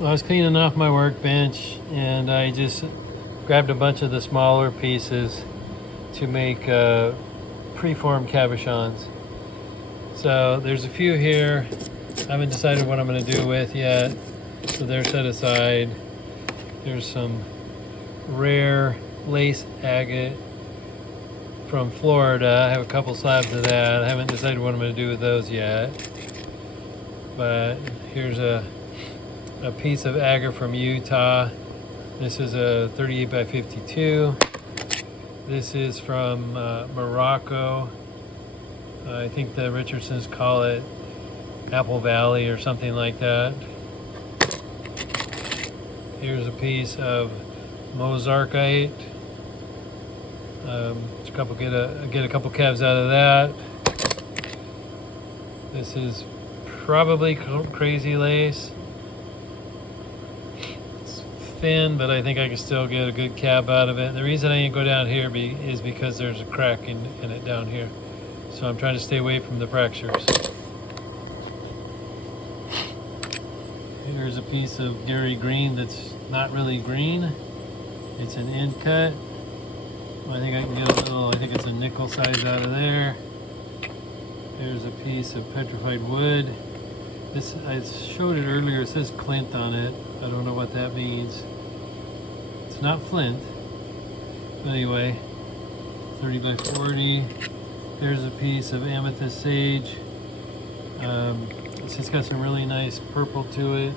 Well, I was cleaning off my workbench and I just grabbed a bunch of the smaller pieces to make preform cabochons. So there's a few here. I haven't decided what I'm going to do with yet, so they're set aside. There's some rare lace agate from Florida. I have a couple slabs of that. I haven't decided what I'm going to do with those yet. But here's a piece of agate from Utah. This is a 38 by 52. This is from Morocco. I think the Richardsons call it Apple Valley or something like that. Here's a piece of mosarkite. Get a couple calves out of that. This is probably crazy lace. It's thin, but I think I can still get a good cab out of it. The reason I didn't go down here is because there's a crack in it down here. So I'm trying to stay away from the fractures. Here's a piece of Gary green that's not really green. It's an end cut. I think I can get a little, I think it's a nickel size out of there. There's a piece of petrified wood. This, I showed it earlier, it says Clint on it. I don't know what that means. It's not flint. But anyway, 30 by 40. There's a piece of amethyst sage. It's got some really nice purple to it.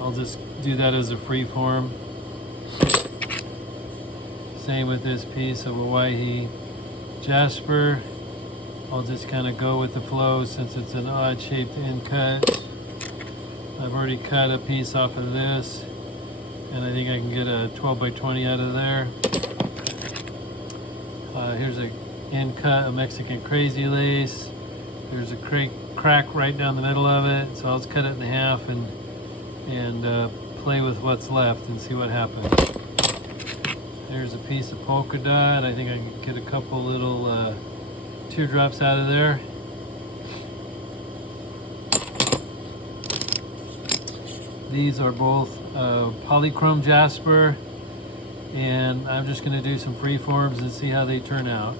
I'll just do that as a free form. Same with this piece of Hawaii Jasper. I'll just kind of go with the flow since it's an odd shaped end cut. I've already cut a piece off of this, and I think I can get a 12 by 20 out of there. Here's an end cut of Mexican crazy lace. There's a crack right down the middle of it, so I'll just cut it in half and play with what's left and see what happens. There's a piece of polka dot. I think I can get a couple little teardrops out of there. These are both polychrome Jasper, and I'm just going to do some free forms and see how they turn out.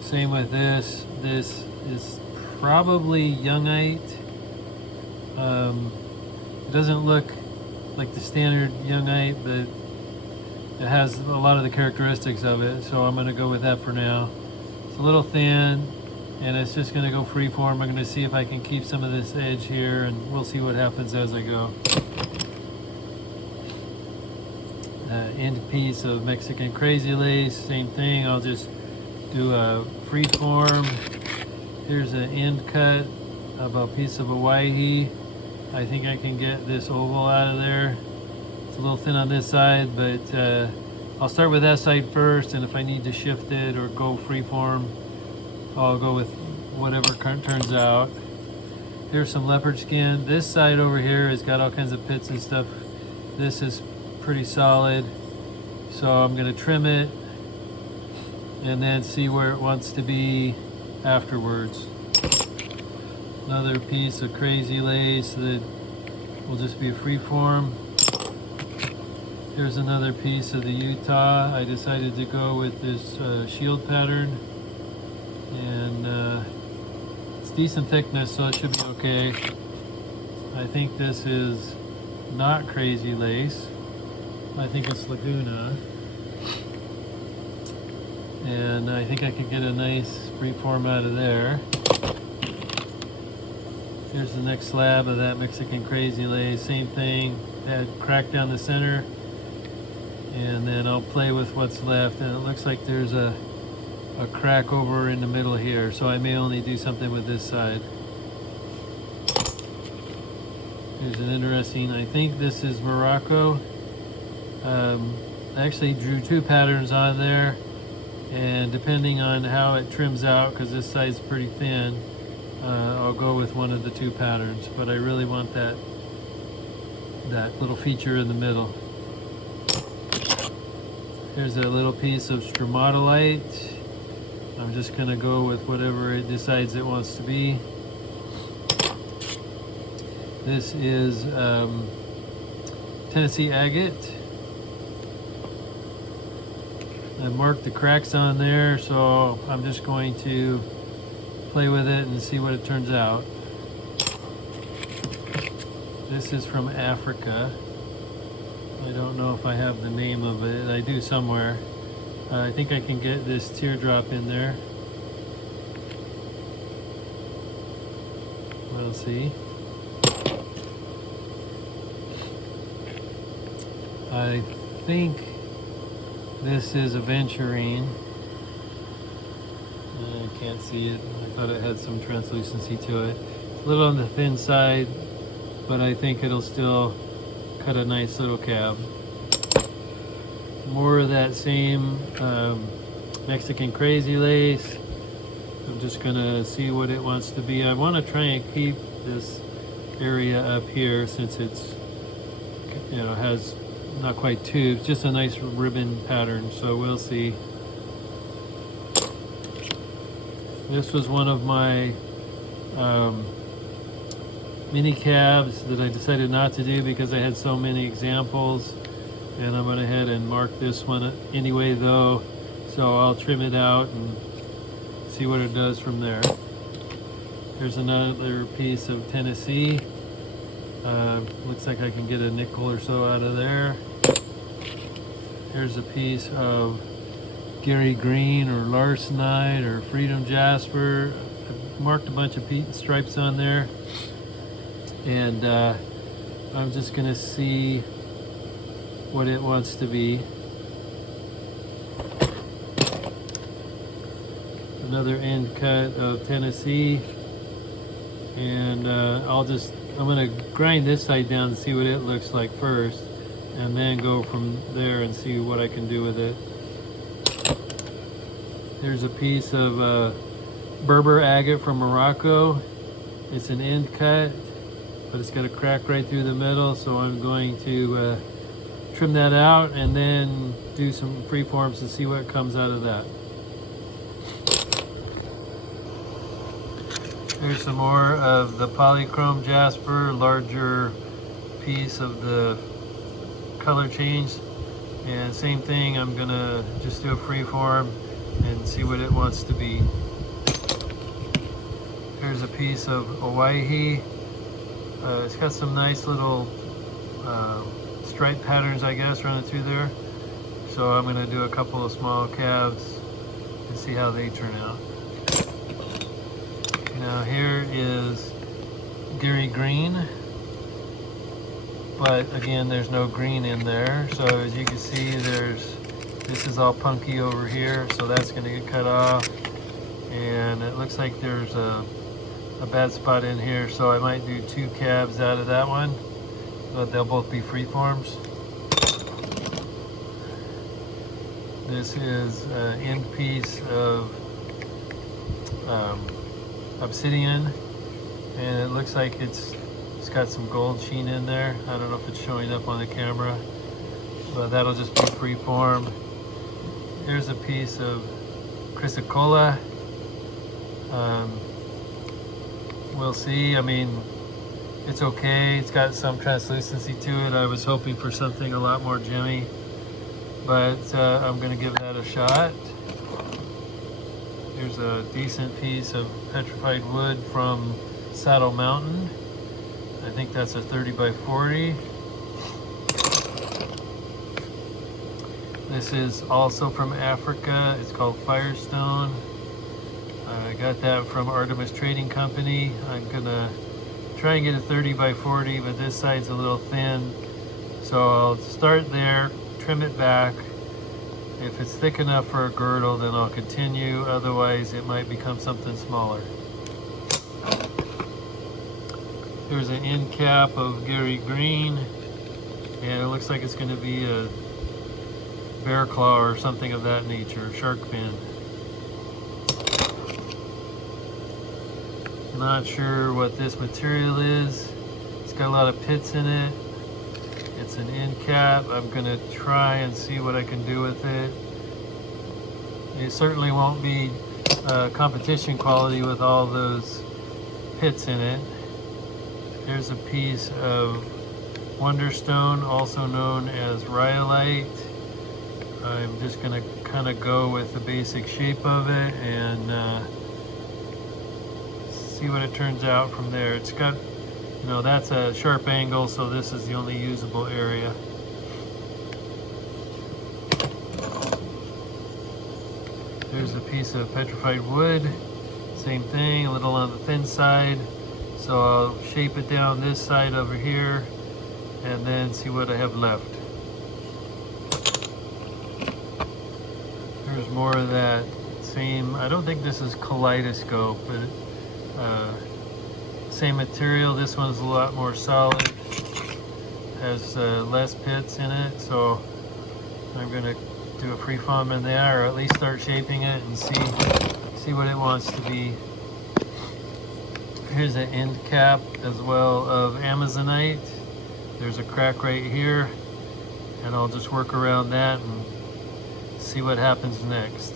Same with this. This is probably youngite. It doesn't look like the standard youngite, but it has a lot of the characteristics of it, so I'm going to go with that for now. It's a little thin, and it's just going to go free form. I'm going to see if I can keep some of this edge here, and we'll see what happens as I go. End piece of Mexican crazy lace, same thing. I'll just do a free form. Here's an end cut of a piece of Hawaii. I think I can get this oval out of there. It's a little thin on this side, but I'll start with that side first, and if I need to shift it or go free form, I'll go with whatever turns out. Here's some leopard skin. This side over here has got all kinds of pits and stuff. This is pretty solid, so I'm going to trim it and then see where it wants to be afterwards. Another piece of crazy lace that will just be a free form. Here's another piece of the Utah. I decided to go with this shield pattern, and it's decent thickness, so it should be okay. I think this is not crazy lace. I think it's Laguna, and I think I could get a nice free form out of there. Here's the next slab of that Mexican crazy lace. Same thing, had crack down the center, and then I'll play with what's left. And it looks like there's a crack over in the middle here, so I may only do something with this side. Here's an interesting, I think this is Morocco. I actually drew two patterns on there, and depending on how it trims out, because this side's pretty thin, I'll go with one of the two patterns, but I really want that little feature in the middle. Here's a little piece of stromatolite. I'm just going to go with whatever it decides it wants to be. This is Tennessee agate. I marked the cracks on there, so I'm just going to play with it and see what it turns out. This is from Africa. I don't know if I have the name of it. I do somewhere. I think I can get this teardrop in there. We'll see. I think this is aventurine. I can't see it. I thought it had some translucency to it. It's a little on the thin side, but I think it'll still cut a nice little cab. More of that same Mexican crazy lace. I'm just gonna see what it wants to be. I want to try and keep this area up here since it's, you know, has not quite tubes, just a nice ribbon pattern, so we'll see. This was one of my mini cabs that I decided not to do because I had so many examples, and I went ahead and marked this one anyway though, so I'll trim it out and see what it does from there. Here's another piece of Tennessee. Looks like I can get a nickel or so out of there. Here's a piece of Gary Green or Larsenite or Freedom Jasper. I've marked a bunch of stripes on there, and I'm just gonna see what it wants to be. Another end cut of Tennessee, and I'm gonna grind this side down and see what it looks like first, and then go from there and see what I can do with it. There's a piece of Berber agate from Morocco. It's an end cut, but it's got a crack right through the middle, so I'm going to trim that out and then do some preforms to see what comes out of that. Here's some more of the polychrome Jasper, larger piece of the color change, and same thing, I'm gonna just do a freeform and see what it wants to be. Here's a piece of Hawaii. It's got some nice little stripe patterns, I guess, running through there, so I'm gonna do a couple of small calves and see how they turn out. Now here is Gary Green, but again there's no green in there, so as you can see this is all punky over here, so that's going to get cut off, and it looks like there's a bad spot in here, so I might do 2 calves out of that one, but they'll both be freeforms. This is an end piece of obsidian, and it looks like it's got some gold sheen in there. I don't know if it's showing up on the camera, but that'll just be freeform. Here's a piece of chrysocolla. We'll see. I mean, it's okay. It's got some translucency to it. I was hoping for something a lot more gemmy, but I'm going to give that a shot. Here's a decent piece of petrified wood from Saddle Mountain. I think that's a 30 by 40. This is also from Africa. It's called Firestone. I got that from Artemis Trading Company. I'm gonna try and get a 30 by 40, but this side's a little thin. So I'll start there, trim it back. If it's thick enough for a girdle, then I'll continue. Otherwise, it might become something smaller. Here's an end cap of Gary Green, and it looks like it's going to be a bear claw or something of that nature, shark fin. Not sure what this material is. It's got a lot of pits in it. It's an end cap. I'm going to try and see what I can do with it. It certainly won't be competition quality with all those pits in it. Here's a piece of wonderstone, also known as rhyolite. I'm just going to kind of go with the basic shape of it and see what it turns out from there. It's got, you know, that's a sharp angle, so this is the only usable area. There's a piece of petrified wood, same thing, a little on the thin side. So I'll shape it down this side over here and then see what I have left. There's more of that same, I don't think this is kaleidoscope, but same material. This one's a lot more solid, has less pits in it, so I'm going to do a preform in there, or at least start shaping it and see what it wants to be. Here's an end cap as well of Amazonite. There's a crack right here, and I'll just work around that and see what happens next.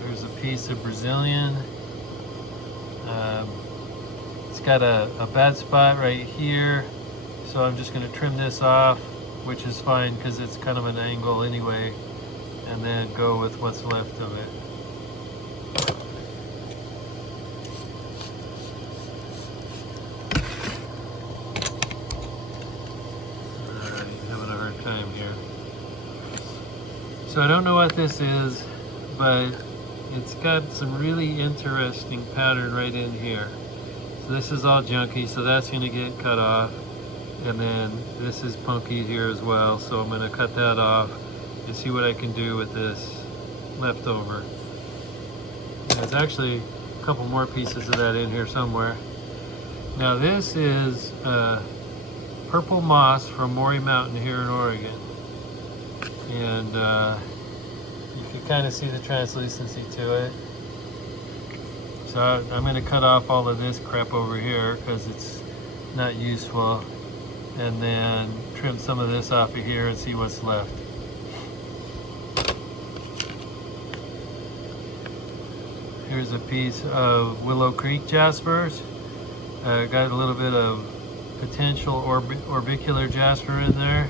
There's a piece of Brazilian. It's got a bad spot right here, so I'm just going to trim this off, which is fine because it's kind of an angle anyway, and then go with what's left of it. Time here. So I don't know what this is, but it's got some really interesting pattern right in here. So this is all junky, so that's going to get cut off, and then this is punky here as well, so I'm going to cut that off and see what I can do with this leftover. There's actually a couple more pieces of that in here somewhere. Now this is purple moss from Maury Mountain here in Oregon, and you can kind of see the translucency to it. So I'm going to cut off all of this crap over here because it's not useful, and then trim some of this off of here and see what's left. Here's a piece of Willow Creek Jaspers. Got a little bit of potential orbicular jasper in there.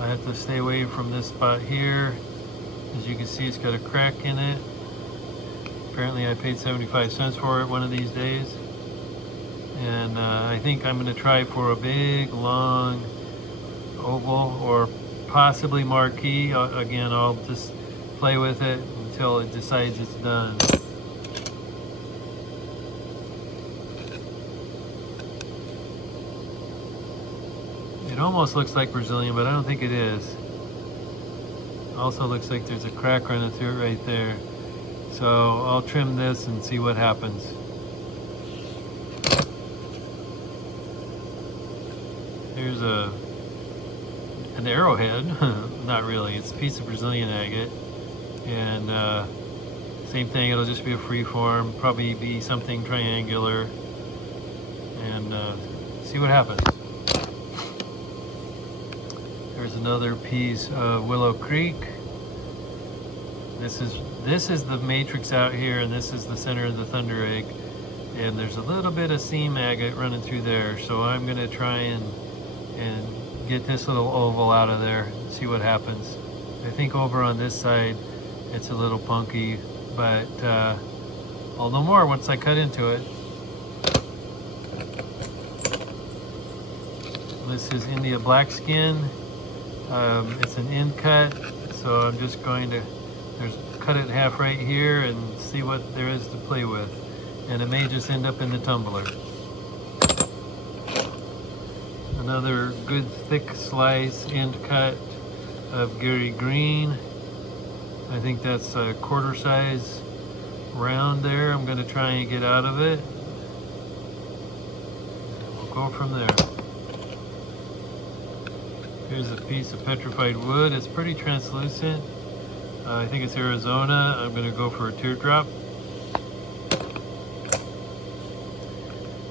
I have to stay away from this spot here. As you can see, it's got a crack in it. Apparently I paid 75 cents for it one of these days. And I think I'm going to try for a big, long oval or possibly marquee. Again, I'll just play with it until it decides it's done. It almost looks like Brazilian, but I don't think it is. Also looks like there's a crack running through it right there. So I'll trim this and see what happens. Here's an arrowhead. Not really, it's a piece of Brazilian agate. And same thing, it'll just be a free form, probably be something triangular. And see what happens. There's another piece of Willow Creek. This is the matrix out here, and this is the center of the thunder egg. And there's a little bit of seam agate running through there, so I'm going to try and get this little oval out of there and see what happens. I think over on this side it's a little punky, but I'll know more once I cut into it. This is India Black Skin. It's an end cut, so I'm just going to cut it in half right here and see what there is to play with. And it may just end up in the tumbler. Another good thick slice end cut of Gary Green. I think that's a quarter size round there. I'm going to try and get out of it. And we'll go from there. Here's a piece of petrified wood. It's pretty translucent. I think it's Arizona. I'm going to go for a teardrop.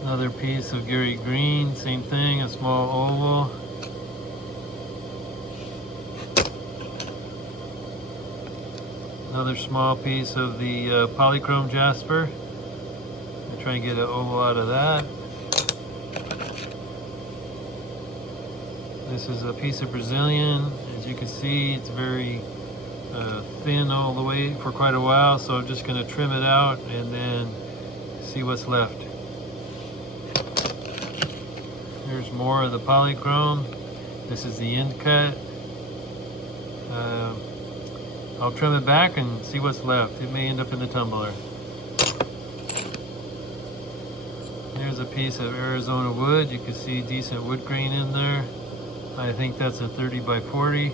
Another piece of Gary Green, same thing, a small oval. Another small piece of the polychrome jasper. Try and get an oval out of that. This is a piece of Brazilian. As you can see, it's very thin all the way for quite a while, so I'm just going to trim it out and then see what's left. Here's more of the polychrome. This is the end cut. I'll trim it back and see what's left. It may end up in the tumbler. Here's a piece of Arizona wood. You can see decent wood grain in there. I think that's a 30 by 40.